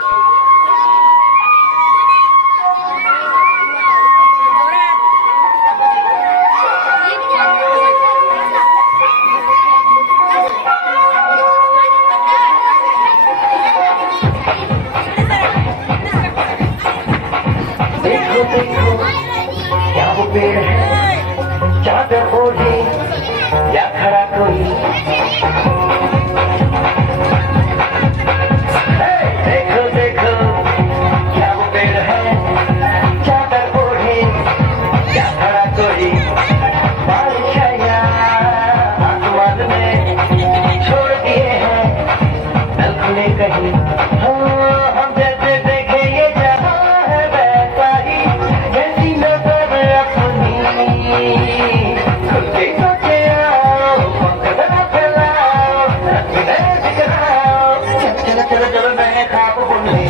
देखो क्या वो पेड़ है, चादर ओढ़े या खड़ा कोई। देखो देखो क्या वो पेड़ है, चादर ओढ़े या खड़ा कोई। बारिश या आसमान में छोड़ दिए हैं नल खुले कहीं। हम जैसे देखे ये जहाँ है वैसा ही, कैसी नजर अपनी खुद के सोचे आओ, पंख फैलाओ, रंग दिखलाओ। चलो चलो चलो नए ख्वाब बुनने।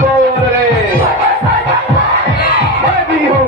बोल रे मैं भी हूँ